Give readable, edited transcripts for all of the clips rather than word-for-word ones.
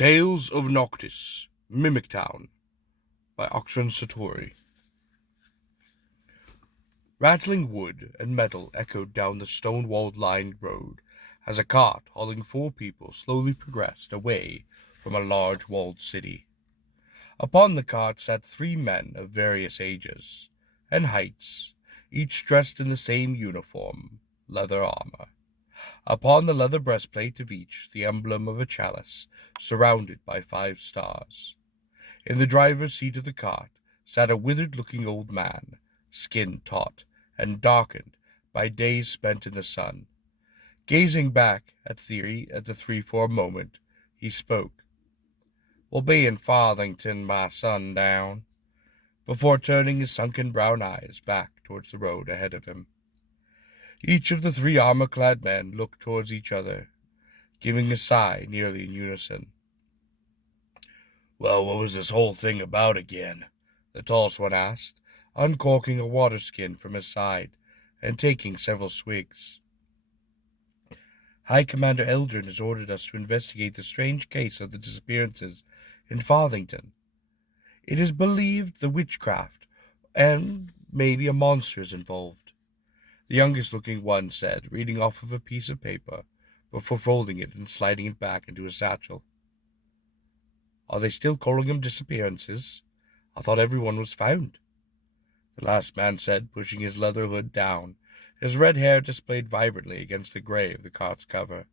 Tales of Noctus, Mimic Town, by Oxran Satori. Rattling wood and metal echoed down the stone-walled lined road as a cart hauling 4 people slowly progressed away from a large walled city. Upon the cart sat 3 men of various ages and heights, each dressed in the same uniform, leather armor. Upon the leather breastplate of each the emblem of a chalice, surrounded by 5 stars. In the driver's seat of the cart sat a withered-looking old man, skin taut and darkened by days spent in the sun. Gazing back at the 3 for a moment, he spoke. "We'll be in Farthington by sundown," before turning his sunken brown eyes back towards the road ahead of him. Each of the 3 armor-clad men looked towards each other, giving a sigh nearly in unison. "Well, what was this whole thing about again?" the tallest one asked, uncorking a water skin from his side and taking several swigs. "High Commander Eldrin has ordered us to investigate the strange case of the disappearances in Farthington. It is believed the witchcraft and maybe a monster is involved," the youngest-looking one said, reading off of a piece of paper before folding it and sliding it back into a satchel. "Are they still calling them disappearances? I thought everyone was found," the last man said, pushing his leather hood down, his red hair displayed vibrantly against the gray of the cart's cover.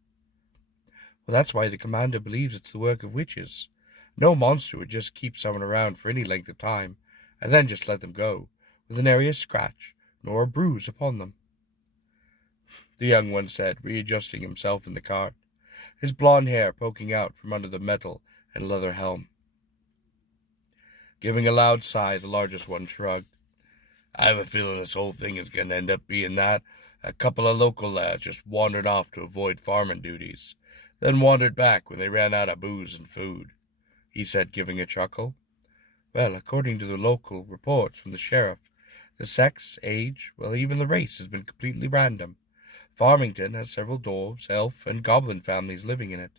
"Well, that's why the commander believes it's the work of witches. No monster would just keep someone around for any length of time, and then just let them go, with nary a scratch nor a bruise upon them," the young one said, readjusting himself in the cart, his blond hair poking out from under the metal and leather helm. Giving a loud sigh, the largest one shrugged. "I have a feeling this whole thing is going to end up being that. A couple of local lads just wandered off to avoid farming duties, then wandered back when they ran out of booze and food," he said, giving a chuckle. "Well, according to the local reports from the sheriff, the sex, age, well, even the race has been completely random. Farmington has several dwarves, elf, and goblin families living in it.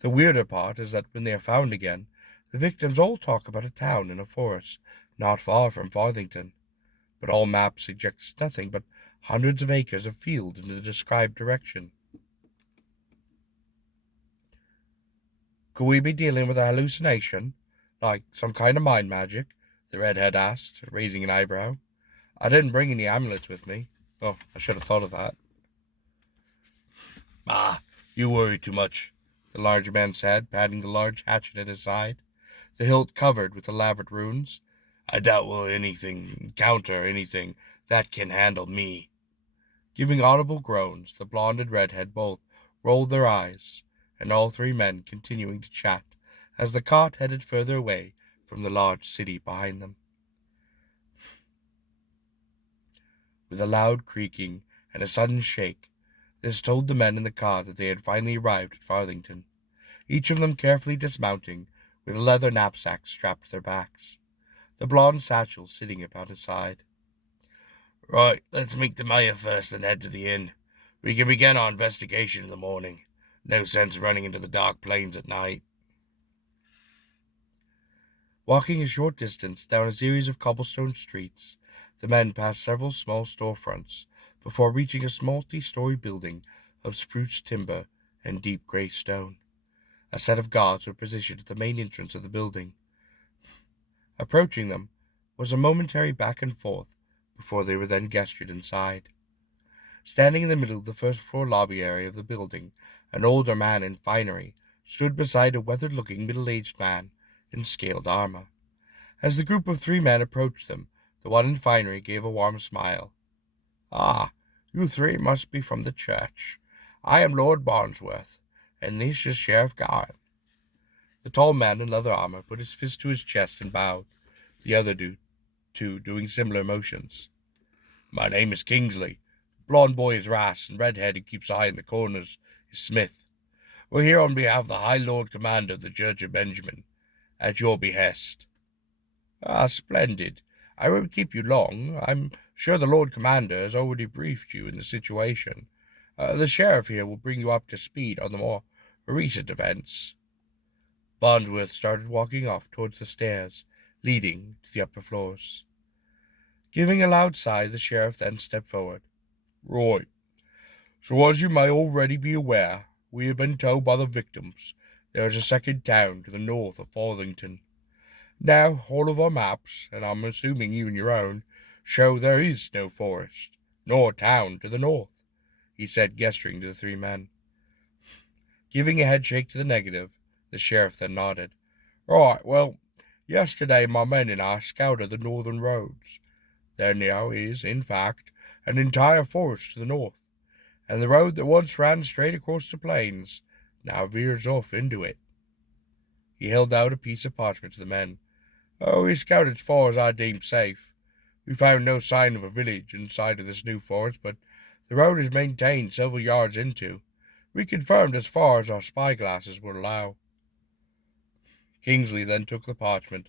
The weirder part is that when they are found again, the victims all talk about a town in a forest not far from Farthington, but all maps suggest nothing but hundreds of acres of field in the described direction." "Could we be dealing with a hallucination, like some kind of mind magic?" the redhead asked, raising an eyebrow. "I didn't bring any amulets with me. Oh, I should have thought of that." "Ah, you worry too much," the larger man said, patting the large hatchet at his side, the hilt covered with elaborate runes. "I doubt we'll encounter anything that can handle me." Giving audible groans, the blonde and redhead both rolled their eyes, and all 3 men continuing to chat as the cart headed further away from the large city behind them. With a loud creaking and a sudden shake, this told the men in the car that they had finally arrived at Farthington, each of them carefully dismounting with leather knapsacks strapped to their backs, the blonde satchel sitting about his side. "Right, let's meet the mayor first and head to the inn. We can begin our investigation in the morning. No sense running into the dark plains at night." Walking a short distance down a series of cobblestone streets, the men passed several small storefronts before reaching a multi-story building of spruce timber and deep gray stone. A set of guards were positioned at the main entrance of the building. Approaching them was a momentary back and forth before they were then gestured inside. Standing in the middle of the first-floor lobby area of the building, an older man in finery stood beside a weathered-looking middle-aged man in scaled armor. As the group of 3 men approached them, the one in finery gave a warm smile. "Ah, you 3 must be from the church. I am Lord Barnsworth, and this is Sheriff Garn." The tall man in leather armor put his fist to his chest and bowed, the other 2 doing similar motions. "My name is Kingsley. Blond boy is Rass, and redhead who keeps eye in the corners is Smith. We're here on behalf of the High Lord Commander of the Church of Benjamin, at your behest." "Ah, splendid. I won't keep you long. I'm sure the Lord Commander has already briefed you in the situation. The sheriff here will bring you up to speed on the more recent events." Barnsworth started walking off towards the stairs, leading to the upper floors. Giving a loud sigh, the sheriff then stepped forward. Right. So as you may already be aware, we have been told by the victims there is a second town to the north of Farthington. Now, all of our maps, and I'm assuming even your own, show there is no forest, nor town to the north, he said, gesturing to the three men. Giving a headshake to the negative, the sheriff then nodded. Right, well, yesterday my men and I scouted the northern roads. There now is, in fact, an entire forest to the north, and the road that once ran straight across the plains now veers off into it. He held out a piece of parchment to the men. Oh, we scouted as far as I deemed safe. We found no sign of a village inside of this new forest, but the road is maintained several yards into. We confirmed as far as our spyglasses would allow. Kingsley then took the parchment,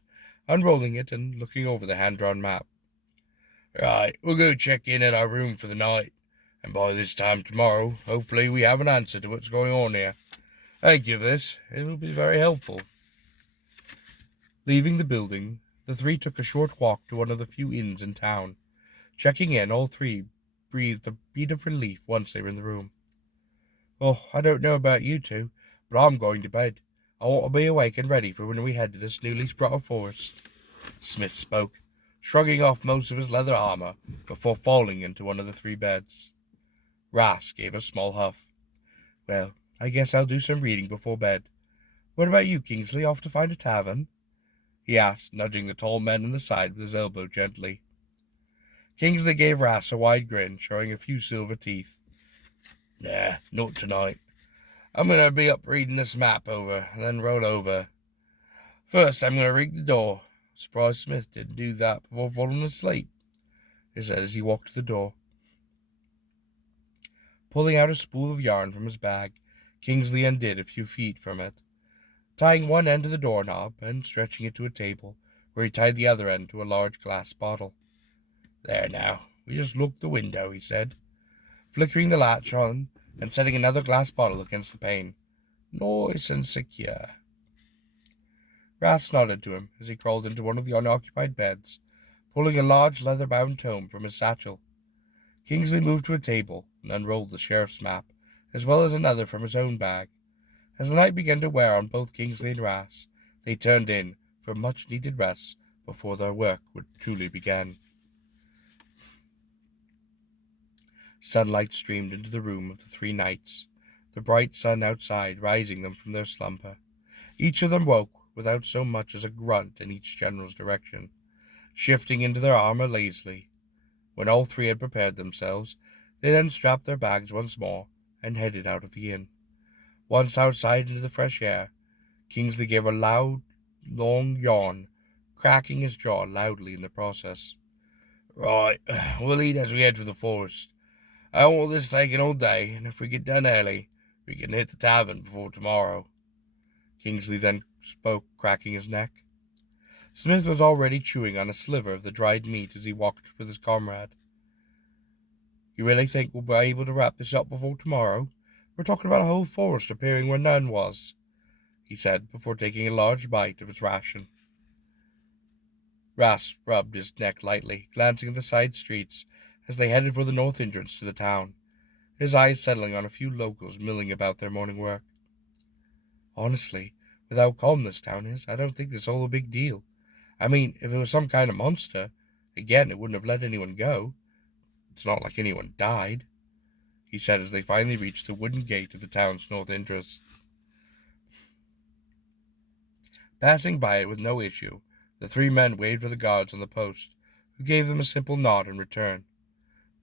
unrolling it and looking over the hand-drawn map. Right, we'll go check in at our room for the night, and by this time tomorrow, hopefully we have an answer to what's going on here. Thank you for this. It will be very helpful. Leaving the building, the three took a short walk to one of the few inns in town. Checking in, all three breathed a beat of relief once they were in the room. Oh, I don't know about you two, but I'm going to bed. I want to be awake and ready for when we head to this newly sprouted forest. Smith spoke, shrugging off most of his leather armor before falling into one of the three beds. Ras gave a small huff. Well, I guess I'll do some reading before bed. What about you, Kingsley? Off to find a tavern? He asked, nudging the tall man in the side with his elbow gently. Kingsley gave Ras a wide grin, showing a few silver teeth. Nah, not tonight. I'm going to be up reading this map over, and then roll over. First, I'm going to rig the door. Surprised Smith didn't do that before falling asleep, he said as he walked to the door. Pulling out a spool of yarn from his bag, Kingsley undid a few feet from it, tying one end to the doorknob and stretching it to a table, where he tied the other end to a large glass bottle. There now, we just look the window, he said, flickering the latch on and setting another glass bottle against the pane. Nice and secure. Ras nodded to him as he crawled into one of the unoccupied beds, pulling a large leather-bound tome from his satchel. Kingsley moved to a table and unrolled the sheriff's map, as well as another from his own bag. As the night began to wear on both Kingsley and Ras, they turned in for much-needed rest before their work would truly begin. Sunlight streamed into the room of the three knights, the bright sun outside rising them from their slumber. Each of them woke without so much as a grunt in each general's direction, shifting into their armor lazily. When all three had prepared themselves, they then strapped their bags once more and headed out of the inn. Once outside into the fresh air, Kingsley gave a loud, long yawn, cracking his jaw loudly in the process. Right, we'll eat as we head for the forest. I don't want this taking all day, and if we get done early, we can hit the tavern before tomorrow. Kingsley then spoke, cracking his neck. Smith was already chewing on a sliver of the dried meat as he walked with his comrade. You really think we'll be able to wrap this up before tomorrow? We're talking about a whole forest appearing where none was, he said, before taking a large bite of his ration. Ras rubbed his neck lightly, glancing at the side streets as they headed for the north entrance to the town, his eyes settling on a few locals milling about their morning work. Honestly, with how calm this town is, I don't think it's all a big deal. I mean, if it was some kind of monster, again, it wouldn't have let anyone go. It's not like anyone died, he said as they finally reached the wooden gate of the town's north entrance. Passing by it with no issue, the three men waved for the guards on the post, who gave them a simple nod in return.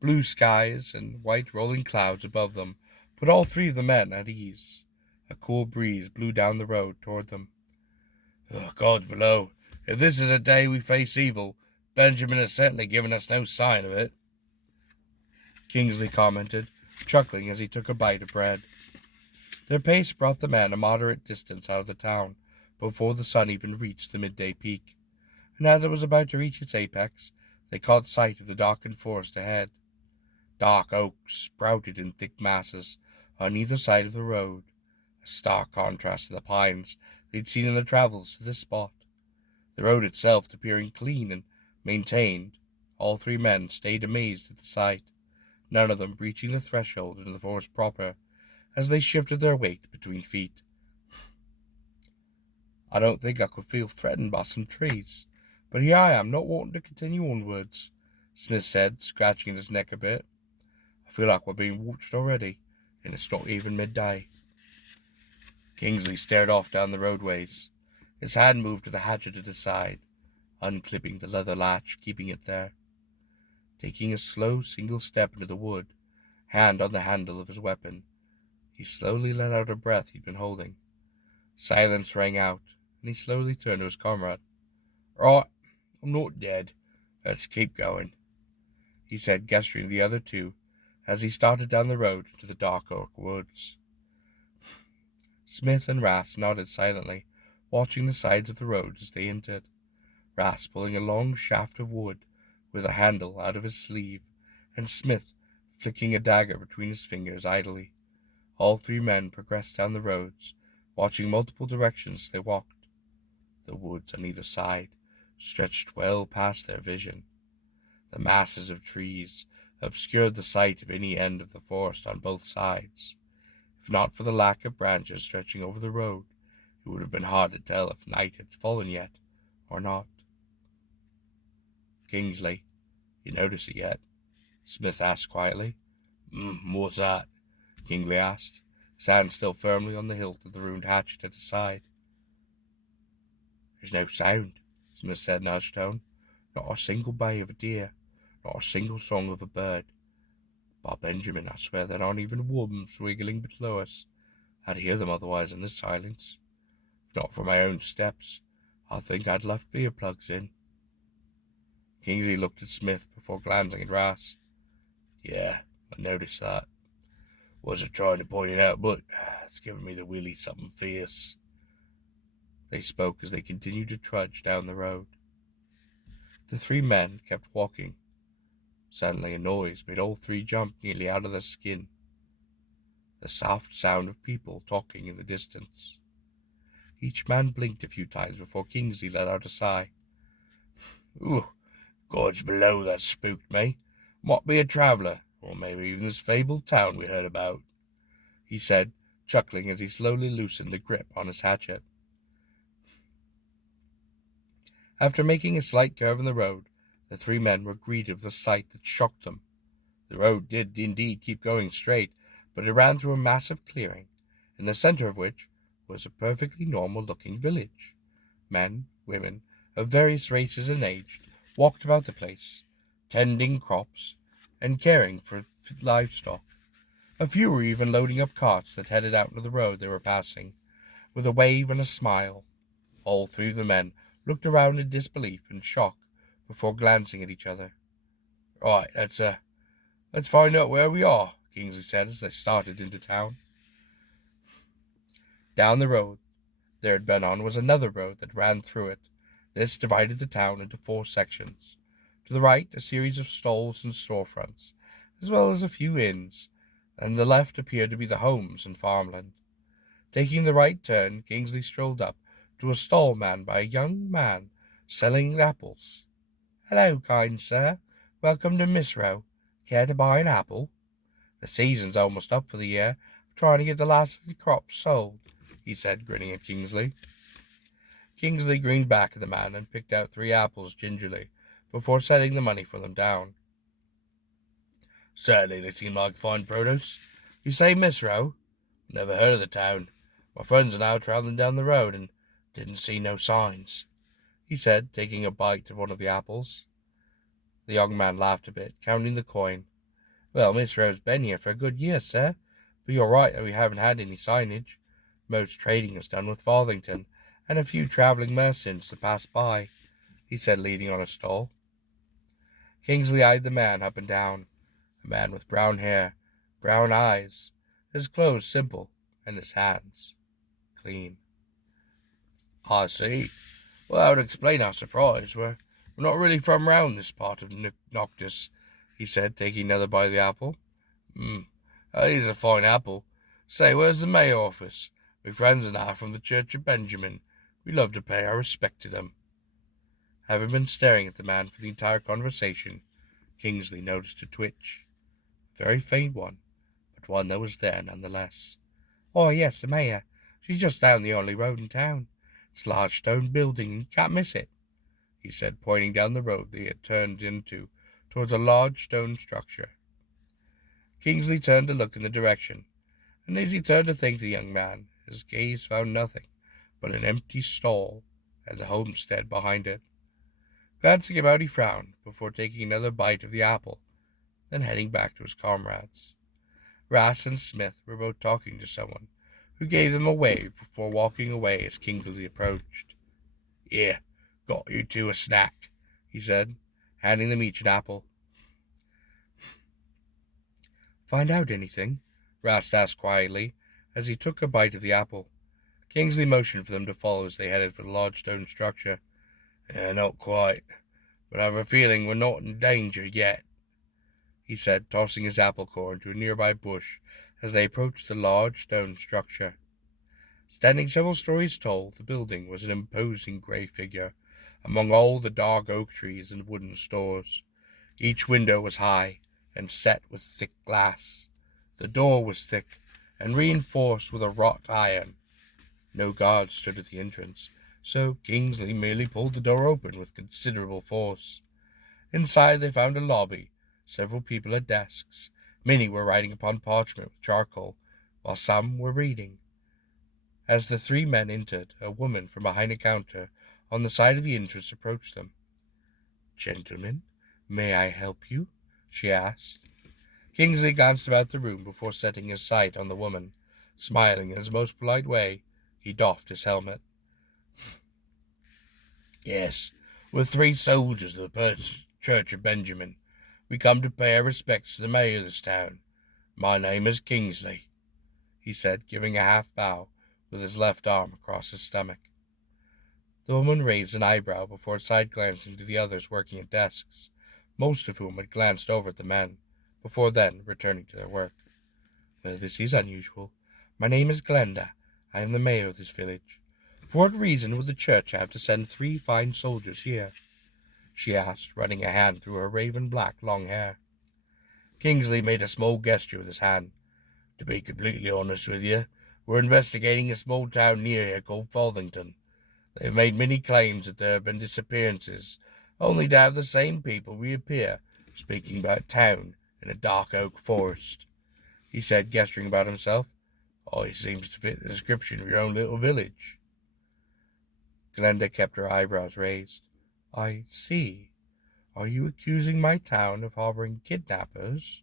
Blue skies and white rolling clouds above them put all three of the men at ease. A cool breeze blew down the road toward them. Oh, gods below, if this is a day we face evil, Benjamin has certainly given us no sign of it, Kingsley commented, chuckling as he took a bite of bread. Their pace brought the men a moderate distance out of the town before the sun even reached the midday peak, and as it was about to reach its apex, they caught sight of the darkened forest ahead. Dark oaks sprouted in thick masses on either side of the road, a stark contrast to the pines they'd seen in their travels to this spot. The road itself appearing clean and maintained, all three men stayed amazed at the sight, none of them breaching the threshold into the forest proper, as they shifted their weight between feet. I don't think I could feel threatened by some trees, but here I am, not wanting to continue onwards, Smith said, scratching his neck a bit. I feel like we're being watched already, and it's not even midday. Kingsley stared off down the roadways. His hand moved to the hatchet at his side, unclipping the leather latch, keeping it there. Taking a slow single step into the wood, hand on the handle of his weapon, he slowly let out a breath he'd been holding. Silence rang out, and he slowly turned to his comrade. Right, I'm not dead. Let's keep going, he said, gesturing the other two, as he started down the road into the dark oak woods. Smith and Ras nodded silently, watching the sides of the road as they entered. Ras pulling a long shaft of wood with a handle out of his sleeve, and Smith flicking a dagger between his fingers idly. All three men progressed down the roads, watching multiple directions as they walked. The woods on either side stretched well past their vision. The masses of trees obscured the sight of any end of the forest on both sides. If not for the lack of branches stretching over the road, it would have been hard to tell if night had fallen yet or not. Kingsley, you notice it yet? Smith asked quietly. What's that? Kingsley asked, his hand still firmly on the hilt of the ruined hatchet at his side. There's no sound, Smith said in a hushed tone. Not a single bay of a deer, not a single song of a bird. By Benjamin, I swear there aren't even worms wiggling below us. I'd hear them otherwise in this silence. If not for my own steps, I think I'd left beer plugs in. Kingsley looked at Smith before glancing at Ras. Yeah, I noticed that. Wasn't trying to point it out, but it's giving me the willies something fierce. They spoke as they continued to trudge down the road. The three men kept walking. Suddenly a noise made all three jump nearly out of their skin. The soft sound of people talking in the distance. Each man blinked a few times before Kingsley let out a sigh. Ooh, gods below, that spooked me. Might be a traveller, or maybe even this fabled town we heard about, he said, chuckling as he slowly loosened the grip on his hatchet. After making a slight curve in the road, the three men were greeted with a sight that shocked them. The road did indeed keep going straight, but it ran through a massive clearing, in the center of which was a perfectly normal-looking village. Men, women, of various races and age, walked about the place, tending crops and caring for livestock. A few were even loading up carts that headed out into the road they were passing, with a wave and a smile. All three of the men looked around in disbelief and shock before glancing at each other. Right, let's find out where we are, Kingsley said as they started into town. Down the road they had been on was another road that ran through it. This divided the town into 4 sections. To the right, a series of stalls and storefronts, as well as a few inns, and the left appeared to be the homes and farmland. Taking the right turn, Kingsley strolled up to a stall manned by a young man selling apples. Hello, kind sir. Welcome to Misro. Care to buy an apple? The season's almost up for the year. I'm trying to get the last of the crops sold, he said, grinning at Kingsley. Kingsley grinned back at the man and picked out 3 apples gingerly, before setting the money for them down. Certainly they seem like fine produce. You say Misro? Never heard of the town. My friends are now travelling down the road and didn't see no signs, he said, taking a bite of one of the apples. The young man laughed a bit, counting the coin. Well, Misro's been here for a good year, sir, but you're right that we haven't had any signage. Most trading is done with Farthington, and a few travelling merchants that pass by, he said, leaning on a stall. Kingsley eyed the man up and down, a man with brown hair, brown eyes, his clothes simple, and his hands clean. I see. Well, that would explain our surprise. We're not really from round this part of Noctus, he said, taking another bite of the apple. That is a fine apple. Say, where's the mayor office? My friends and I are from the Church of Benjamin. We love to pay our respect to them." Having been staring at the man for the entire conversation, Kingsley noticed a twitch. A very faint one, but one that was there nonetheless. "Oh, yes, the mayor. She's just down the only road in town. It's a large stone building, and you can't miss it," he said, pointing down the road they had turned into towards a large stone structure. Kingsley turned to look in the direction, and as he turned to thank the young man, his gaze found nothing but an empty stall and the homestead behind it. Glancing about, he frowned before taking another bite of the apple, then heading back to his comrades. Rass and Smith were both talking to someone, who gave them a wave before walking away as Kingsley approached. "Here, got you two a snack," he said, handing them each an apple. "Find out anything?" Rast asked quietly, as he took a bite of the apple. Kingsley motioned for them to follow as they headed for the large stone structure. "Not quite, but I have a feeling we're not in danger yet," he said, tossing his apple core into a nearby bush as they approached the large stone structure. Standing several stories tall, the building was an imposing grey figure among all the dark oak trees and wooden stores. Each window was high and set with thick glass. The door was thick and reinforced with a wrought iron. No guard stood at the entrance, so Kingsley merely pulled the door open with considerable force. Inside they found a lobby, several people at desks. Many were writing upon parchment with charcoal, while some were reading. As the three men entered, a woman from behind a counter on the side of the entrance approached them. "Gentlemen, may I help you?" she asked. Kingsley glanced about the room before setting his sight on the woman. Smiling in his most polite way, he doffed his helmet. "Yes, we're 3 soldiers of the Church of Benjamin. We come to pay our respects to the mayor of this town. My name is Kingsley," he said, giving a half bow with his left arm across his stomach. The woman raised an eyebrow before side-glancing to the others working at desks, most of whom had glanced over at the men, before then returning to their work. "Well, this is unusual. My name is Glenda. I am the mayor of this village. For what reason would the church have to send 3 fine soldiers here?" she asked, running a hand through her raven-black long hair. Kingsley made a small gesture with his hand. "To be completely honest with you, we're investigating a small town near here called Fothington. They've made many claims that there have been disappearances, only to have the same people reappear, speaking about town in a dark oak forest," he said, gesturing about himself. "It seems to fit the description of your own little village." Glenda kept her eyebrows raised. "I see. Are you accusing my town of harboring kidnappers?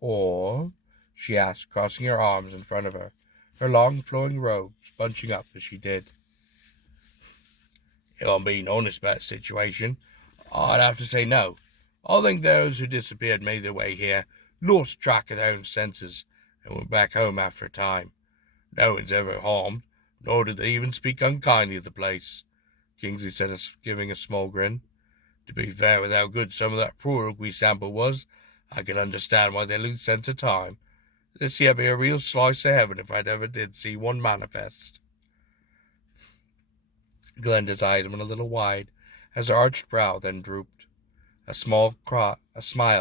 Or," she asked, crossing her arms in front of her, her long flowing robes bunching up as she did. "If I'm being honest about the situation, I'd have to say no. I think those who disappeared made their way here, lost track of their own senses, and went back home after a time. No one's ever harmed, nor did they even speak unkindly of the place," Kingsley said, giving a small grin. "To be fair, with how good some of that prologue we sampled was, I can understand why they lose sense of time. This here be a real slice of heaven if I ever did see one manifest." Glenda's eyes went a little wide, as her arched brow then drooped. A smile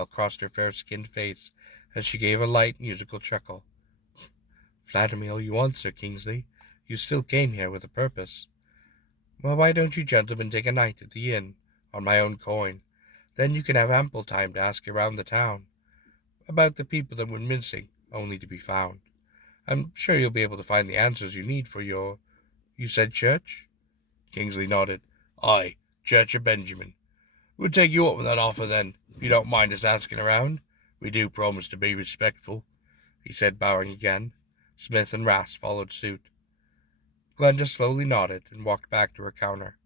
crossed her fair-skinned face as she gave a light, musical chuckle. "Flatter me all you want, Sir Kingsley. You still came here with a purpose. Well, why don't you gentlemen take a night at the inn, on my own coin? Then you can have ample time to ask around the town about the people that went missing, only to be found. I'm sure you'll be able to find the answers you need for your... You said church?" Kingsley nodded. "Aye, Church of Benjamin. We'll take you up with that offer then, if you don't mind us asking around. We do promise to be respectful," he said, bowing again. Smith and Rast followed suit. Glenda slowly nodded and walked back to her counter.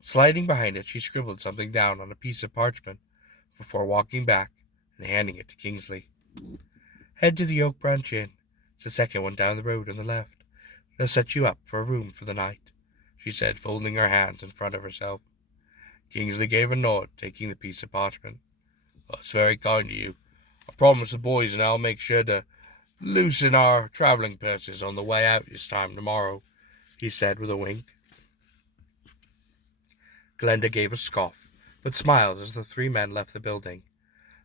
Sliding behind it, she scribbled something down on a piece of parchment before walking back and handing it to Kingsley. "Head to the Oak Branch Inn. It's the second one down the road on the left. They'll set you up for a room for the night," she said, folding her hands in front of herself. Kingsley gave a nod, taking the piece of parchment. "That's very kind of you. I promise the boys and I'll make sure to Loosen our travelling purses on the way out this time tomorrow, he said with a wink. Glenda gave a scoff, but smiled as the three men left the building.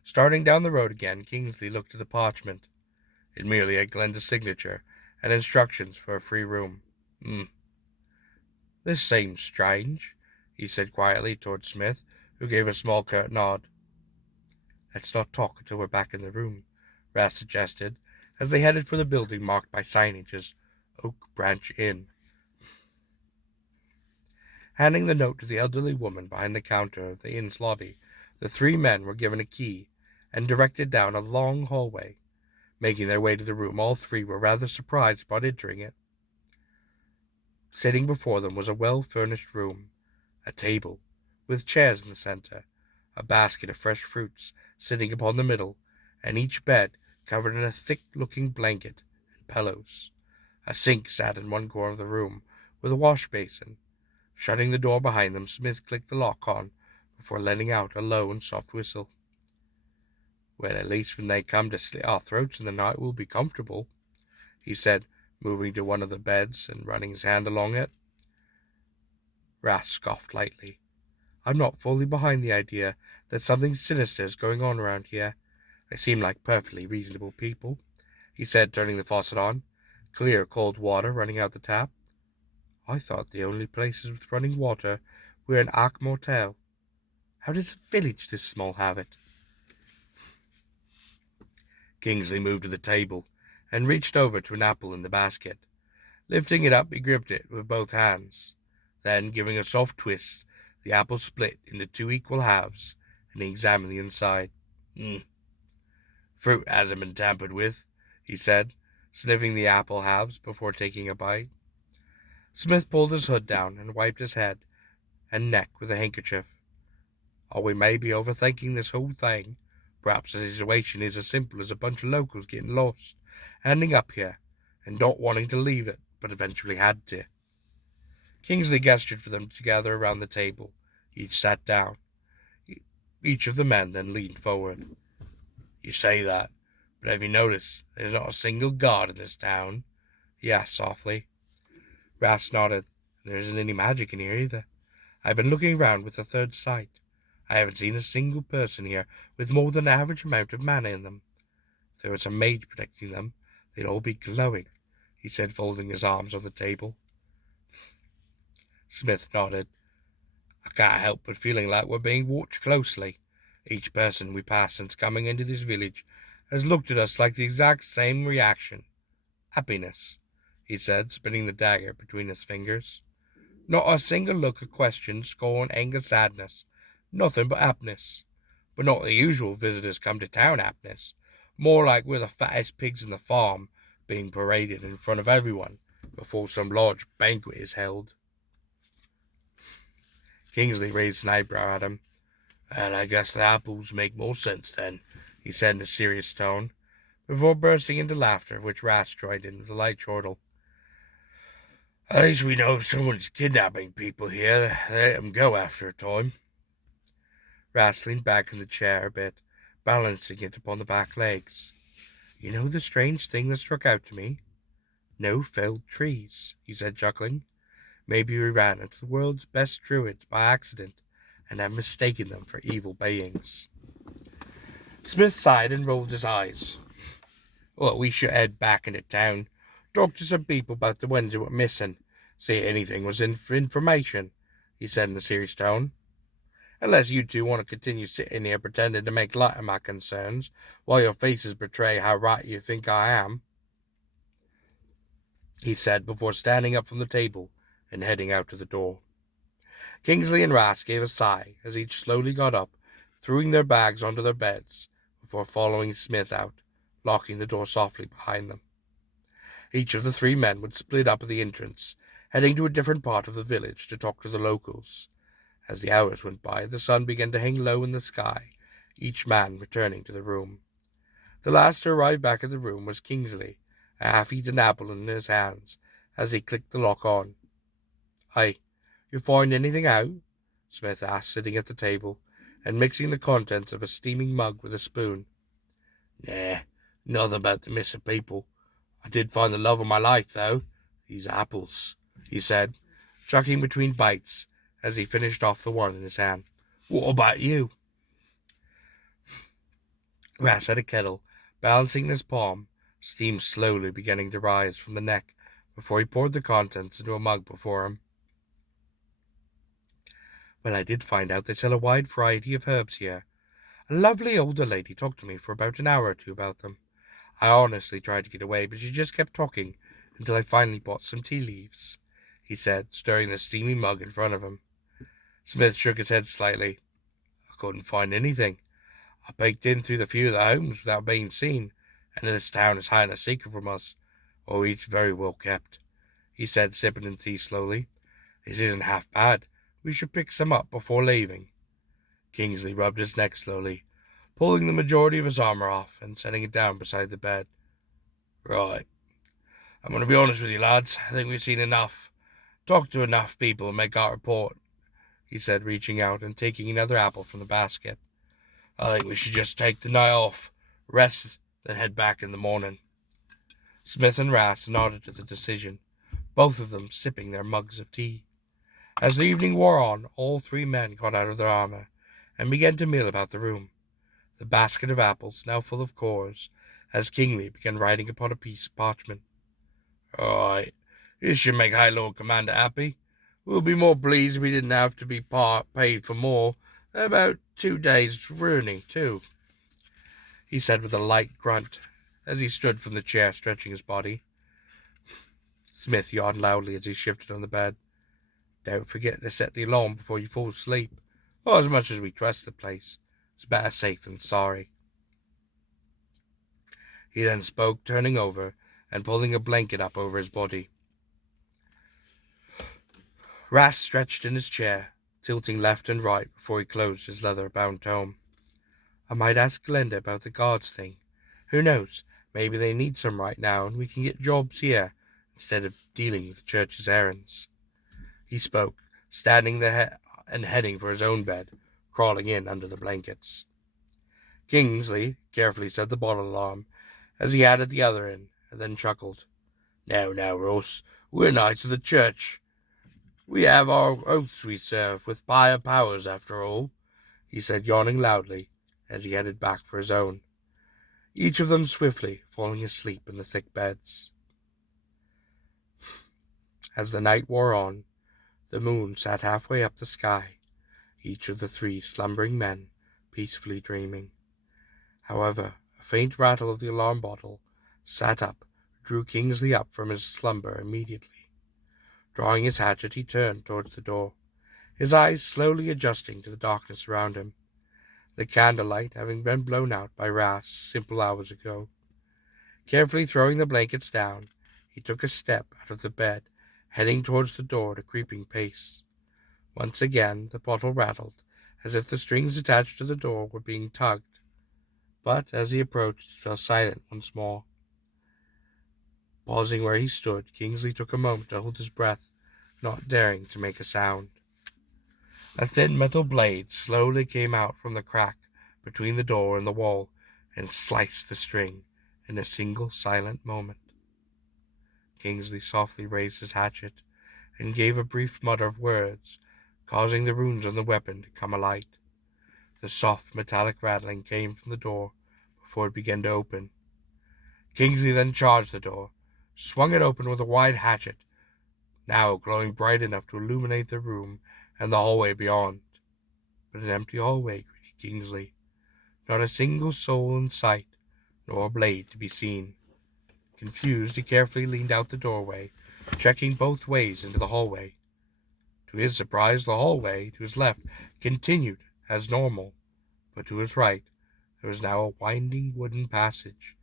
Starting down the road again, Kingsley looked at the parchment. It merely had Glenda's signature and instructions for a free room. This seems strange, he said quietly towards Smith, who gave a small curt nod. Let's not talk until we're back in the room, Ras suggested, as they headed for the building marked by signage as Oak Branch Inn. Handing the note to the elderly woman behind the counter of the inn's lobby, the three men were given a key and directed down a long hallway. Making their way to the room, all three were rather surprised upon entering it. Sitting before them was a well-furnished room, a table, with chairs in the center, a basket of fresh fruits sitting upon the middle, and each bed covered in a thick-looking blanket and pillows. A sink sat in one corner of the room, with a wash basin. Shutting the door behind them, Smith clicked the lock on before letting out a low and soft whistle. Well, at least when they come to slit our throats in the night, we'll be comfortable, he said, moving to one of the beds and running his hand along it. Ras scoffed lightly. I'm not fully behind the idea that something sinister is going on around here. They seem like perfectly reasonable people, he said, turning the faucet on. Clear, cold water running out the tap. I thought the only places with running water were in Ark Motel. How does a village this small have it? Kingsley moved to the table and reached over to an apple in the basket. Lifting it up, he gripped it with both hands. Then, giving a soft twist, the apple split into two equal halves, and he examined the inside. Fruit hasn't been tampered with, he said, sniffing the apple halves before taking a bite. Smith pulled his hood down and wiped his head and neck with a handkerchief. Or we may be overthinking this whole thing. Perhaps the situation is as simple as a bunch of locals getting lost, ending up here, and not wanting to leave it, but eventually had to. Kingsley gestured for them to gather around the table. Each sat down. Each of the men then leaned forward. You say that, but have you noticed there's not a single guard in this town? He asked softly. Ras nodded. There isn't any magic in here either. I've been looking around with the third sight. I haven't seen a single person here with more than an average amount of mana in them. If there was a mage protecting them, they'd all be glowing, he said, folding his arms on the table. Smith nodded. I can't help but feeling like we're being watched closely. Each person we pass since coming into this village has looked at us like the exact same reaction. Happiness, he said, spinning the dagger between his fingers. Not a single look of question, scorn, anger, sadness. Nothing but happiness. But not the usual visitors come to town happiness. More like we're the fattest pigs in the farm, being paraded in front of everyone before some large banquet is held. Kingsley raised an eyebrow at him. And I guess the apples make more sense then, he said in a serious tone, before bursting into laughter, which Ras joined in with a light chortle. At least we know if someone's kidnapping people here, they let them go after a time. Ras leaned back in the chair a bit, balancing it upon the back legs. You know the strange thing that struck out to me? No felled trees, he said, chuckling. Maybe we ran into the world's best druids by accident, and have mistaken them for evil beings. Smith sighed and rolled his eyes. Well, we should head back into town, talk to some people about the ones who were missing, see if anything was in for information, he said in a serious tone. Unless you two want to continue sitting here pretending to make light of my concerns, while your faces betray how right you think I am, he said before standing up from the table and heading out to the door. Kingsley and Ras gave a sigh as each slowly got up, throwing their bags onto their beds, before following Smith out, locking the door softly behind them. Each of the three men would split up at the entrance, heading to a different part of the village to talk to the locals. As the hours went by, the sun began to hang low in the sky, each man returning to the room. The last to arrive back at the room was Kingsley, a half-eaten apple in his hands, as he clicked the lock on. Aye, you find anything out? Smith asked, sitting at the table and mixing the contents of a steaming mug with a spoon. Nah, Nothing about the missing people. I did find the love of my life, though. These apples, he said, chucking between bites as he finished off the one in his hand. What about you? Ras had a kettle, balancing in his palm, steam slowly beginning to rise from the neck before he poured the contents into a mug before him. Well, I did find out they sell a wide variety of herbs here. A lovely older lady talked to me for about an hour or two about them. I honestly tried to get away, but she just kept talking until I finally bought some tea leaves, he said, stirring the steamy mug in front of him. Smith shook his head slightly. I couldn't find anything. I peeked in through the few of the homes without being seen, and this town is hiding a secret from us, or each very well kept, he said, sipping the tea slowly. This isn't half bad. We should pick some up before leaving. Kingsley rubbed his neck slowly, pulling the majority of his armor off and setting it down beside the bed. Right. I'm going to be honest with you, lads. I think we've seen enough. Talked to enough people and make our report, he said, reaching out and taking another apple from the basket. I think we should just take the night off, rest, then head back in the morning. Smith and Ras nodded at the decision, both of them sipping their mugs of tea. As the evening wore on, all three men got out of their armor and began to mill about the room, the basket of apples now full of cores, as Kingsley began writing upon a piece of parchment. All right, this should make High Lord Commander happy. We'll be more pleased if we didn't have to be paid for more. About 2 days' ruining, too, he said with a light grunt as he stood from the chair, stretching his body. Smith yawned loudly as he shifted on the bed. Don't forget to set the alarm before you fall asleep. Well, as much as we trust the place, it's better safe than sorry. He then spoke, turning over and pulling a blanket up over his body. Ras stretched in his chair, tilting left and right before he closed his leather-bound tome. I might ask Glenda about the guards thing. Who knows? Maybe they need some right now, and we can get jobs here instead of dealing with the church's errands. He spoke, standing there and heading for his own bed, crawling in under the blankets. Kingsley carefully set the bottle alarm as he added the other in, and then chuckled. Now, Ross, we're knights of the church. We have our oaths we serve, with higher powers after all, he said, yawning loudly as he headed back for his own, each of them swiftly falling asleep in the thick beds. As the night wore on, the moon sat halfway up the sky, each of the three slumbering men peacefully dreaming. However, a faint rattle of the alarm bottle sat up, drew Kingsley up from his slumber immediately. Drawing his hatchet, he turned towards the door, his eyes slowly adjusting to the darkness around him, the candlelight having been blown out by Ras simple hours ago. Carefully throwing the blankets down, he took a step out of the bed, heading towards the door at a creeping pace. Once again the bottle rattled, as if the strings attached to the door were being tugged, but as he approached it fell silent once more. Pausing where he stood, Kingsley took a moment to hold his breath, not daring to make a sound. A thin metal blade slowly came out from the crack between the door and the wall and sliced the string in a single silent moment. Kingsley softly raised his hatchet and gave a brief mutter of words, causing the runes on the weapon to come alight. The soft metallic rattling came from the door before it began to open. Kingsley then charged the door, swung it open with a wide hatchet, now glowing bright enough to illuminate the room and the hallway beyond. But an empty hallway greeted Kingsley. Not a single soul in sight, nor a blade to be seen. Confused, he carefully leaned out the doorway, checking both ways into the hallway. To his surprise, the hallway to his left continued as normal, but to his right there was now a winding wooden passage,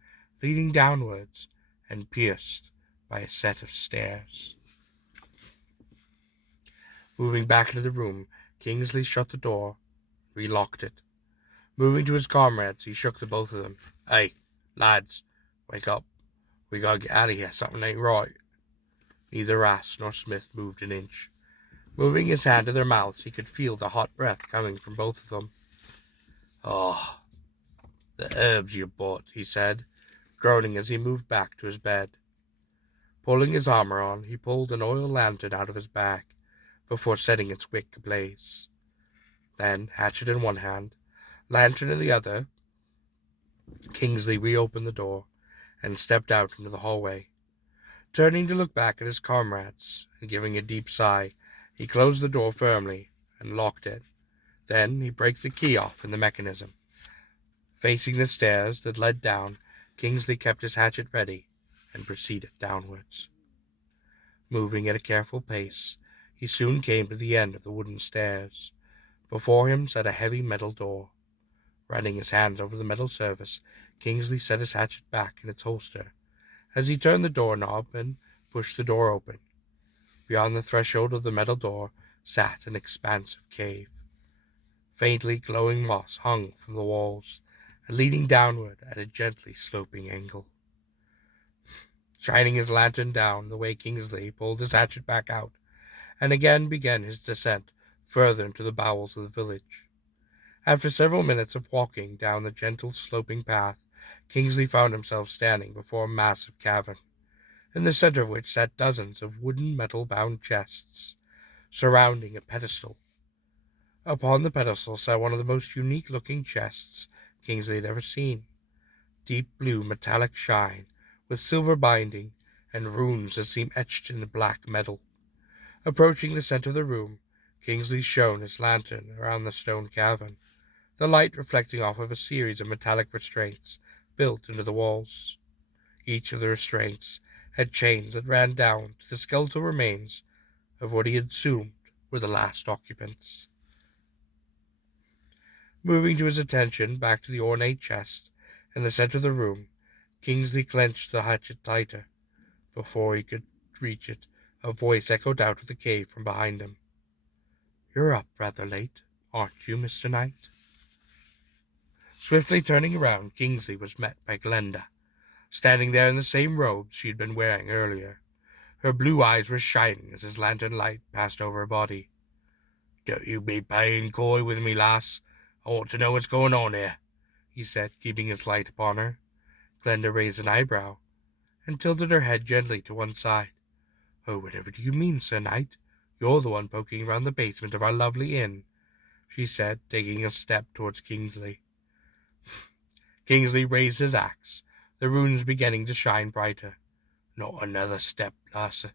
leading downwards and pierced by a set of stairs. Moving back into the room, Kingsley shut the door, relocked it. Moving to his comrades, he shook the both of them. Hey, lads, wake up. We gotta get out of here. Something ain't right. Neither Ras nor Smith moved an inch. Moving his hand to their mouths, he could feel the hot breath coming from both of them. Oh, the herbs you bought, he said, groaning as he moved back to his bed. Pulling his armor on, he pulled an oil lantern out of his bag before setting its wick ablaze. Then, hatchet in one hand, lantern in the other, Kingsley reopened the door and stepped out into the hallway. Turning to look back at his comrades and giving a deep sigh, he closed the door firmly and locked it. Then he broke the key off in the mechanism. Facing the stairs that led down, Kingsley kept his hatchet ready and proceeded downwards. Moving at a careful pace, he soon came to the end of the wooden stairs. Before him sat a heavy metal door. Running his hands over the metal surface, Kingsley set his hatchet back in its holster. As he turned the doorknob and pushed the door open, beyond the threshold of the metal door sat an expansive cave. Faintly glowing moss hung from the walls, and leading downward at a gently sloping angle. Shining his lantern down the way, Kingsley pulled his hatchet back out, and again began his descent further into the bowels of the village. After several minutes of walking down the gentle sloping path, Kingsley found himself standing before a massive cavern, in the center of which sat dozens of wooden metal-bound chests, surrounding a pedestal. Upon the pedestal sat one of the most unique-looking chests Kingsley had ever seen. Deep blue metallic shine, with silver binding and runes that seemed etched in the black metal. Approaching the center of the room, Kingsley shone his lantern around the stone cavern, the light reflecting off of a series of metallic restraints built into the walls. Each of the restraints had chains that ran down to the skeletal remains of what he had assumed were the last occupants. Moving to his attention back to the ornate chest in the center of the room, Kingsley clenched the hatchet tighter. Before he could reach it, a voice echoed out of the cave from behind him. "You're up rather late, aren't you, Mr. Knight?" Swiftly turning around, Kingsley was met by Glenda, standing there in the same robes she had been wearing earlier. Her blue eyes were shining as his lantern light passed over her body. "Don't you be playing coy with me, lass. I want to know what's going on here," he said, keeping his light upon her. Glenda raised an eyebrow and tilted her head gently to one side. "Oh, whatever do you mean, Sir Knight? You're the one poking around the basement of our lovely inn," she said, taking a step towards Kingsley. Kingsley raised his axe, the runes beginning to shine brighter. "Not another step, lass.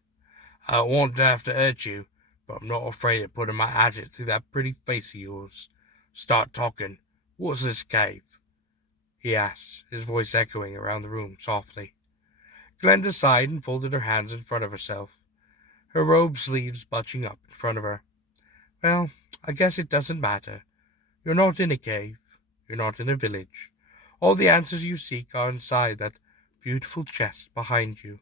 I don't want to have to hurt you, but I'm not afraid of putting my hatchet through that pretty face of yours. Start talking. What's this cave?" he asked, his voice echoing around the room softly. Glenda sighed and folded her hands in front of herself, her robe sleeves bunching up in front of her. "Well, I guess it doesn't matter. You're not in a cave. You're not in a village. All the answers you seek are inside that beautiful chest behind you."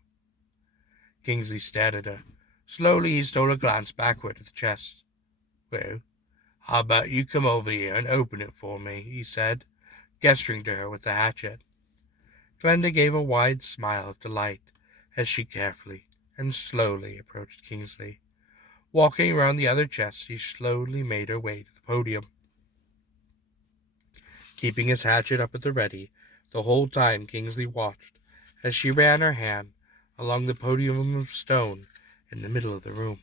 Kingsley stared at her. Slowly he stole a glance backward at the chest. "Well, how about you come over here and open it for me?" he said, gesturing to her with the hatchet. Glenda gave a wide smile of delight as she carefully and slowly approached Kingsley. Walking around the other chest, she slowly made her way to the podium. Keeping his hatchet up at the ready, the whole time Kingsley watched as she ran her hand along the podium of stone in the middle of the room.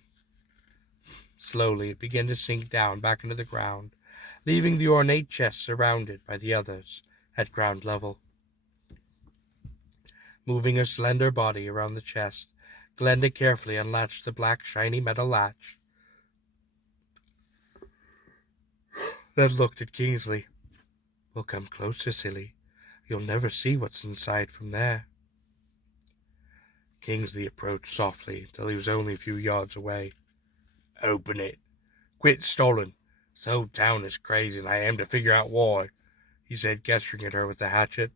Slowly it began to sink down back into the ground, leaving the ornate chest surrounded by the others at ground level. Moving her slender body around the chest, Glenda carefully unlatched the black shiny metal latch, then looked at Kingsley. "Well, come closer, silly. You'll never see what's inside from there." Kingsley approached softly until he was only a few yards away. "Open it. Quit stalling. This whole town is crazy, and I am to figure out why," he said, gesturing at her with the hatchet.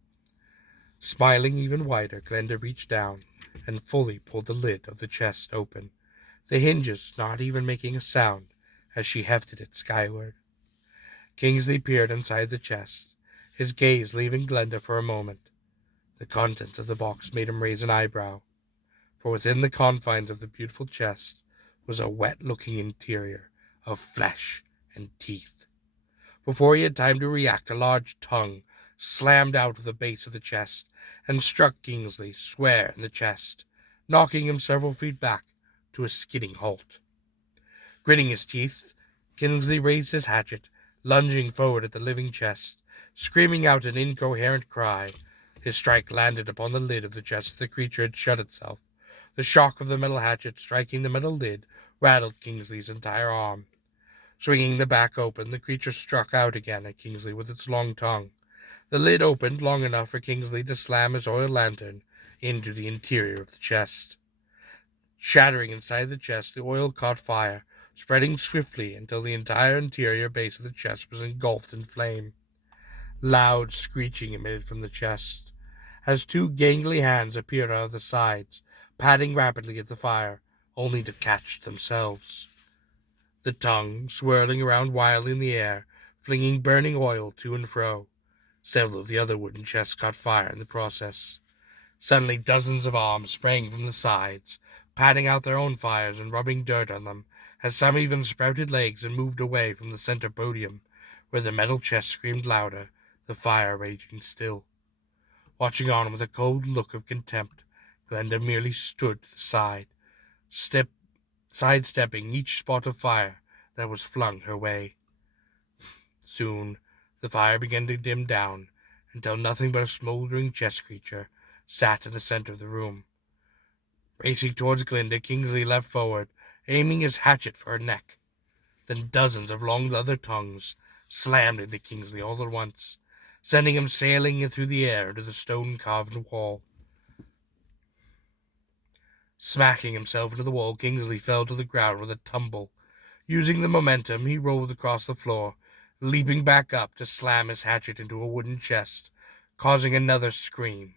Smiling even wider, Glenda reached down and fully pulled the lid of the chest open, the hinges not even making a sound as she hefted it skyward. Kingsley peered inside the chest, his gaze leaving Glenda for a moment. The contents of the box made him raise an eyebrow, for within the confines of the beautiful chest was a wet-looking interior of flesh and teeth. Before he had time to react, a large tongue slammed out of the base of the chest and struck Kingsley square in the chest, knocking him several feet back to a skidding halt. Gritting his teeth, Kingsley raised his hatchet, lunging forward at the living chest, screaming out an incoherent cry. His strike landed upon the lid of the chest the creature had shut itself. The shock of the metal hatchet striking the metal lid rattled Kingsley's entire arm. Swinging the back open, the creature struck out again at Kingsley with its long tongue. The lid opened long enough for Kingsley to slam his oil lantern into the interior of the chest. Shattering inside the chest, the oil caught fire, spreading swiftly until the entire interior base of the chest was engulfed in flame. Loud screeching emitted from the chest, as two gangly hands appeared out of the sides, patting rapidly at the fire, only to catch themselves. The tongue swirling around wildly in the air, flinging burning oil to and fro. Several of the other wooden chests caught fire in the process. Suddenly dozens of arms sprang from the sides, patting out their own fires and rubbing dirt on them, as some even sprouted legs and moved away from the center podium, where the metal chest screamed louder, the fire raging still. Watching on with a cold look of contempt, Glenda merely stood to the side, sidestepping each spot of fire that was flung her way. Soon the fire began to dim down, until nothing but a smoldering chest creature sat in the center of the room. Racing towards Glinda, Kingsley leapt forward, aiming his hatchet for her neck. Then dozens of long leather tongues slammed into Kingsley all at once, sending him sailing through the air into the stone-carved wall. Smacking himself into the wall, Kingsley fell to the ground with a tumble. Using the momentum, he rolled across the floor, leaping back up to slam his hatchet into a wooden chest, causing another scream.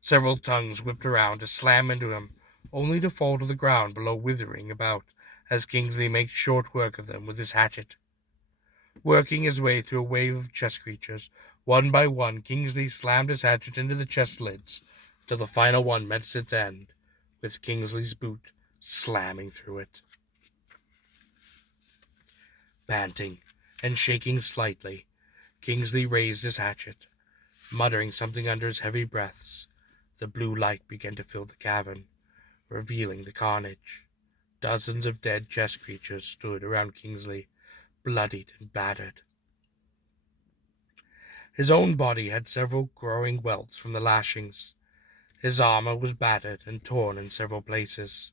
Several tongues whipped around to slam into him, only to fall to the ground below, withering about, as Kingsley made short work of them with his hatchet. Working his way through a wave of chest creatures, one by one, Kingsley slammed his hatchet into the chest lids, till the final one met its end, with Kingsley's boot slamming through it. Panting and shaking slightly, Kingsley raised his hatchet. Muttering something under his heavy breaths, the blue light began to fill the cavern, revealing the carnage. Dozens of dead chest creatures stood around Kingsley, bloodied and battered. His own body had several growing welts from the lashings. His armor was battered and torn in several places.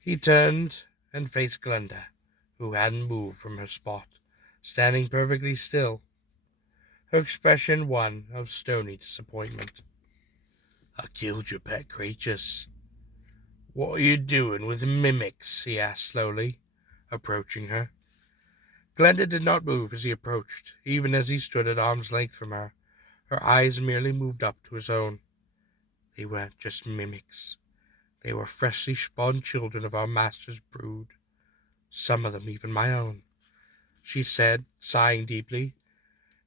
He turned and faced Glenda, who hadn't moved from her spot, standing perfectly still, her expression one of stony disappointment. "I killed your pet creatures. What are you doing with mimics?" he asked slowly, approaching her. Glenda did not move as he approached, even as he stood at arm's length from her. Her eyes merely moved up to his own. They weren't just mimics. They were freshly spawned children of our master's brood, some of them even my own, she said, sighing deeply.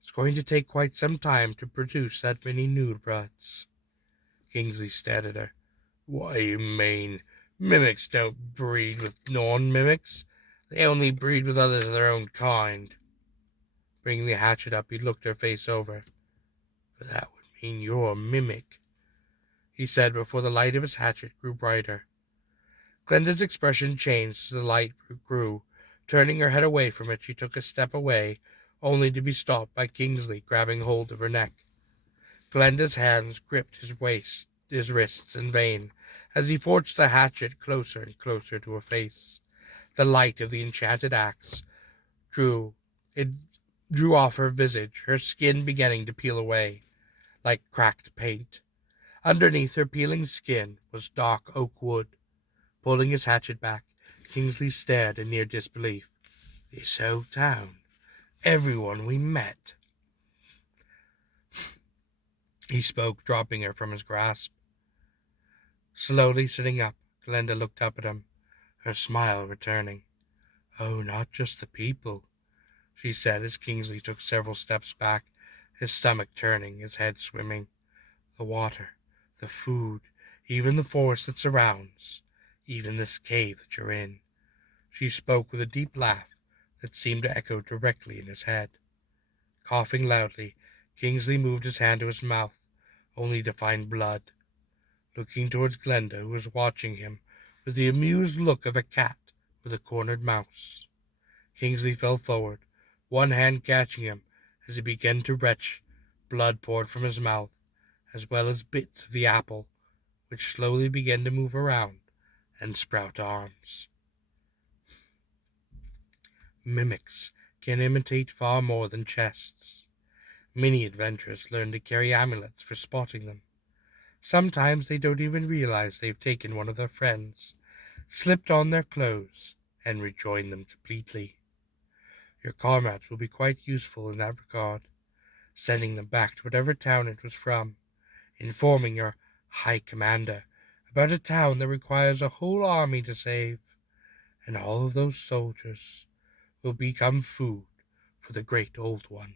"It's going to take quite some time to produce that many nude brats." Kingsley stared at her. "What do you mean? Mimics don't breed with non-mimics. They only breed with others of their own kind." Bringing the hatchet up, he looked her face over. "But that would mean you're a mimic," he said before the light of his hatchet grew brighter. Glenda's expression changed as the light grew. Turning her head away from it, she took a step away, only to be stopped by Kingsley grabbing hold of her neck. Glenda's hands gripped his wrists in vain, as he forged the hatchet closer and closer to her face. The light of the enchanted axe drew off her visage, her skin beginning to peel away, like cracked paint. Underneath her peeling skin was dark oak wood. Pulling his hatchet back, Kingsley stared in near disbelief. "This whole town, everyone we met," he spoke, dropping her from his grasp. Slowly sitting up, Glenda looked up at him, her smile returning. "Oh, not just the people," she said as Kingsley took several steps back, his stomach turning, his head swimming. "The water, the food, even the forest that surrounds, even this cave that you're in." She spoke with a deep laugh that seemed to echo directly in his head. Coughing loudly, Kingsley moved his hand to his mouth, only to find blood. Looking towards Glenda, who was watching him with the amused look of a cat with a cornered mouse. Kingsley fell forward, one hand catching him as he began to retch. Blood poured from his mouth, as well as bits of the apple, which slowly began to move around and sprout arms. Mimics can imitate far more than chests. Many adventurers learn to carry amulets for spotting them. Sometimes they don't even realize they've taken one of their friends, slipped on their clothes, and rejoined them completely. Your comrades will be quite useful in that regard, sending them back to whatever town it was from, informing your high commander about a town that requires a whole army to save, and all of those soldiers will become food for the great old one.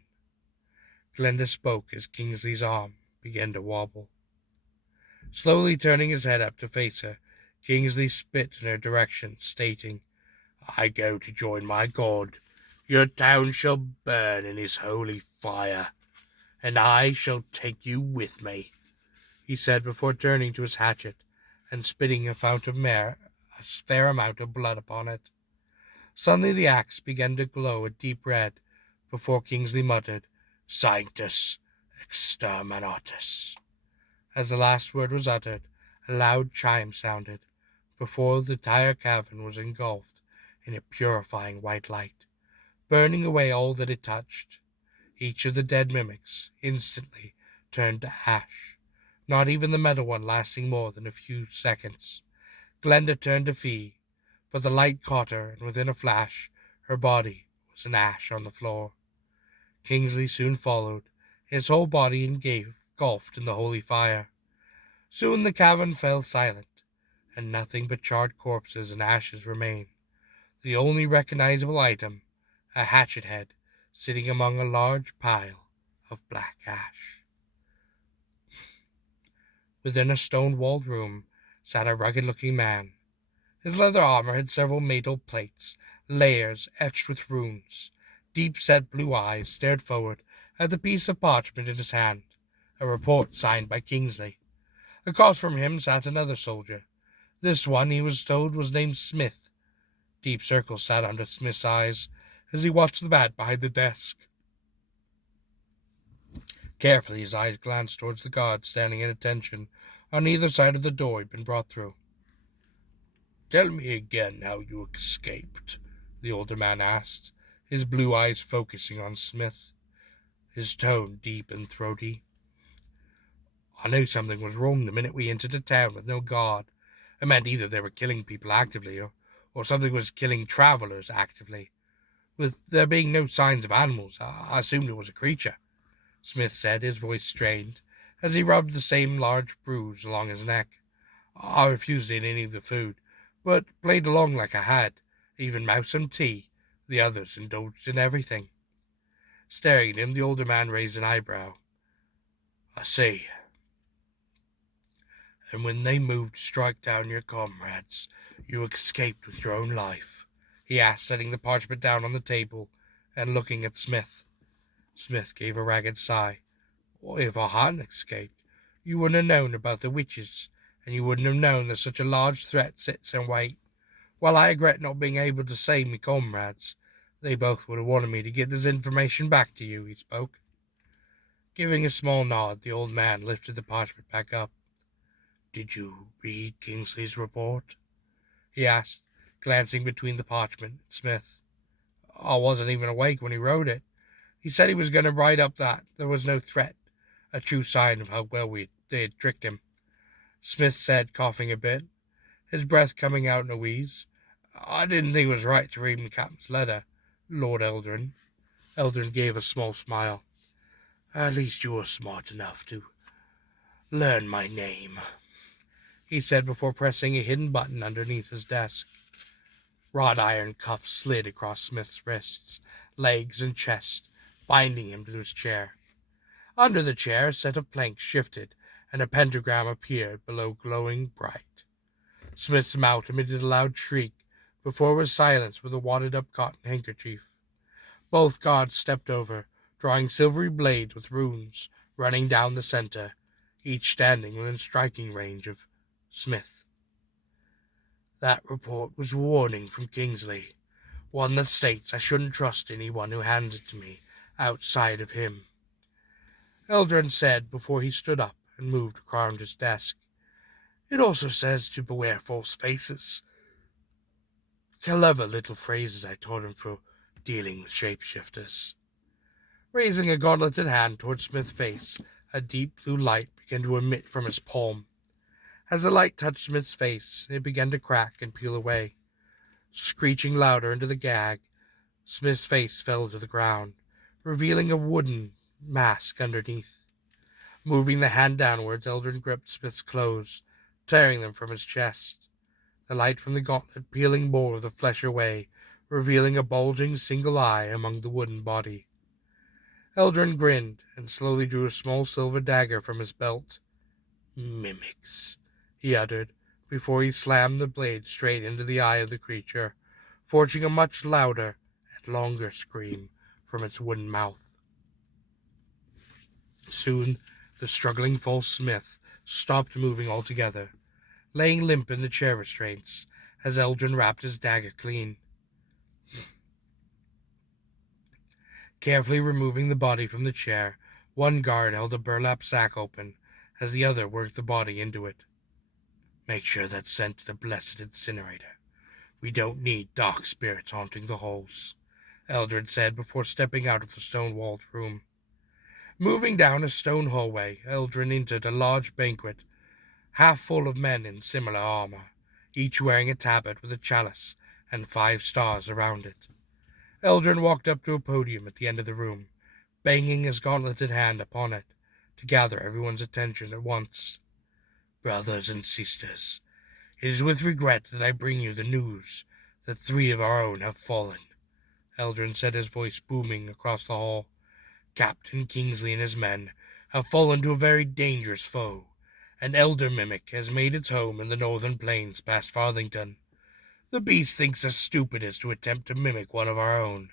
Glenda spoke as Kingsley's arm began to wobble. Slowly turning his head up to face her, Kingsley spit in her direction, stating, "I go to join my God. Your town shall burn in his holy fire, and I shall take you with me," he said before turning to his hatchet and spitting a fair amount of blood upon it. Suddenly the axe began to glow a deep red before Kingsley muttered, "Sanctus exterminatus." As the last word was uttered, a loud chime sounded, before the entire cavern was engulfed in a purifying white light, burning away all that it touched. Each of the dead mimics instantly turned to ash, not even the metal one lasting more than a few seconds. Glenda turned to flee, but the light caught her, and within a flash her body was an ash on the floor. Kingsley soon followed, his whole body engulfed in the holy fire. Soon the cavern fell silent, and nothing but charred corpses and ashes remained. The only recognizable item, a hatchet head, sitting among a large pile of black ash. Within a stone-walled room sat a rugged-looking man. His leather armor had several metal plates, layers etched with runes. Deep-set blue eyes stared forward at the piece of parchment in his hand, a report signed by Kingsley. Across from him sat another soldier. This one, he was told, was named Smith. Deep circles sat under Smith's eyes as he watched the man behind the desk. Carefully his eyes glanced towards the guard standing at attention on either side of the door he'd been brought through. "Tell me again how you escaped," the older man asked, his blue eyes focusing on Smith, his tone deep and throaty. "I knew something was wrong the minute we entered a town with no guard. It meant either they were killing people actively, or something was killing travelers actively. With there being no signs of animals, I assumed it was a creature," Smith said, his voice strained, as he rubbed the same large bruise along his neck. "I refused to eat any of the food, but played along like I had, even mouthed some tea. The others indulged in everything." Staring at him, the older man raised an eyebrow. "I see. And when they moved to strike down your comrades, you escaped with your own life?" he asked, setting the parchment down on the table and looking at Smith. Smith gave a ragged sigh. "Well, if I hadn't escaped, you wouldn't have known about the witches, and you wouldn't have known that such a large threat sits in wait. While I regret not being able to save me comrades, they both would have wanted me to get this information back to you," he spoke. Giving a small nod, the old man lifted the parchment back up. "Did you read Kingsley's report?" he asked, glancing between the parchment and Smith. "I wasn't even awake when he wrote it. He said he was going to write up that there was no threat, a true sign of how well they had tricked him," Smith said, coughing a bit, his breath coming out in a wheeze. "I didn't think it was right to read the captain's letter, Lord Eldrin." Eldrin gave a small smile. "At least you were smart enough to learn my name," he said before pressing a hidden button underneath his desk. Wrought iron cuffs slid across Smith's wrists, legs, and chest, binding him to his chair. Under the chair, a set of planks shifted, and a pentagram appeared below, glowing bright. Smith's mouth emitted a loud shriek before it was silenced with a wadded-up cotton handkerchief. Both guards stepped over, drawing silvery blades with runes running down the center, each standing within striking range of Smith. That report was a warning from Kingsley, one that states I shouldn't trust anyone who hands it to me outside of him, Eldrin said before he stood up and moved around his desk. It also says to beware false faces. Clever little phrases I taught him for dealing with shapeshifters. Raising a gauntleted hand toward Smith's face, a deep blue light began to emit from his palm. As the light touched Smith's face, it began to crack and peel away. Screeching louder into the gag, Smith's face fell to the ground, revealing a wooden mask underneath. Moving the hand downwards, Eldrin gripped Smith's clothes, tearing them from his chest. The light from the gauntlet peeling more of the flesh away, revealing a bulging single eye among the wooden body. Eldrin grinned and slowly drew a small silver dagger from his belt. Mimics, he uttered, before he slammed the blade straight into the eye of the creature, forging a much louder and longer scream from its wooden mouth. Soon, the struggling false smith stopped moving altogether, laying limp in the chair restraints as Eldrin wrapped his dagger clean. Carefully removing the body from the chair, one guard held a burlap sack open as the other worked the body into it. Make sure that's sent to the blessed incinerator. We don't need dark spirits haunting the halls, Eldred said before stepping out of the stone-walled room. Moving down a stone hallway, Eldrin entered a large banquet, half full of men in similar armor, each wearing a tabard with a chalice and 5 stars around it. Eldrin walked up to a podium at the end of the room, banging his gauntleted hand upon it to gather everyone's attention at once. Brothers and sisters, it is with regret that I bring you the news that 3 of our own have fallen, Eldrin said, his voice booming across the hall. Captain Kingsley and his men have fallen to a very dangerous foe. An elder mimic has made its home in the northern plains past Farthington. The beast thinks us stupid as to attempt to mimic one of our own,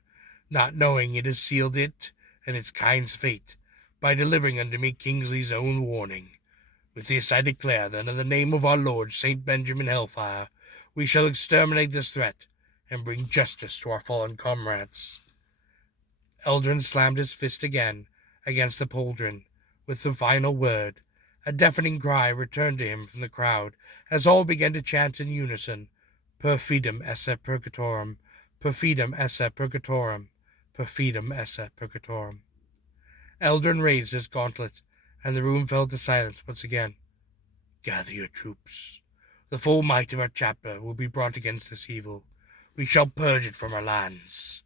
not knowing it has sealed it and its kind's fate by delivering unto me Kingsley's own warning. With this I declare that in the name of our Lord St. Benjamin Hellfire, we shall exterminate this threat and bring justice to our fallen comrades. Eldrin slammed his fist again against the pauldron with the final word. A deafening cry returned to him from the crowd as all began to chant in unison, Perfidum esse purgatorum, perfidum esse purgatorum, perfidum esse purgatorum. Eldrin raised his gauntlet, and the room fell to silence once again. Gather your troops. The full might of our chapter will be brought against this evil. We shall purge it from our lands,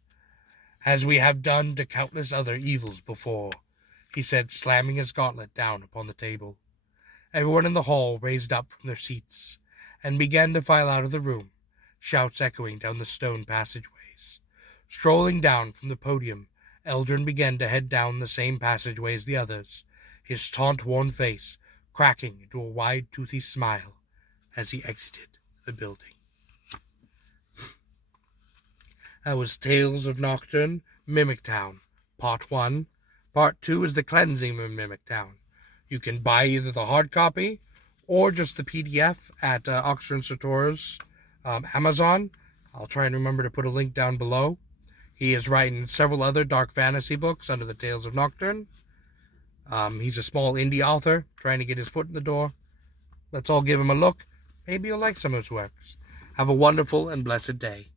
as we have done to countless other evils before, he said, slamming his gauntlet down upon the table. Everyone in the hall raised up from their seats and began to file out of the room, shouts echoing down the stone passageways. Strolling down from the podium, Eldrin began to head down the same passageway as the others, his taunt-worn face cracking into a wide, toothy smile as he exited the building. That was Tales of Nocturne, Mimic Town, Part 1. Part 2 is The Cleansing of Mimic Town. You can buy either the hard copy or just the PDF at Oxford Sartor's Amazon. I'll try and remember to put a link down below. He is writing several other dark fantasy books under the Tales of Nocturne. He's a small indie author trying to get his foot in the door. Let's all give him a look. Maybe you'll like some of his works. Have a wonderful and blessed day.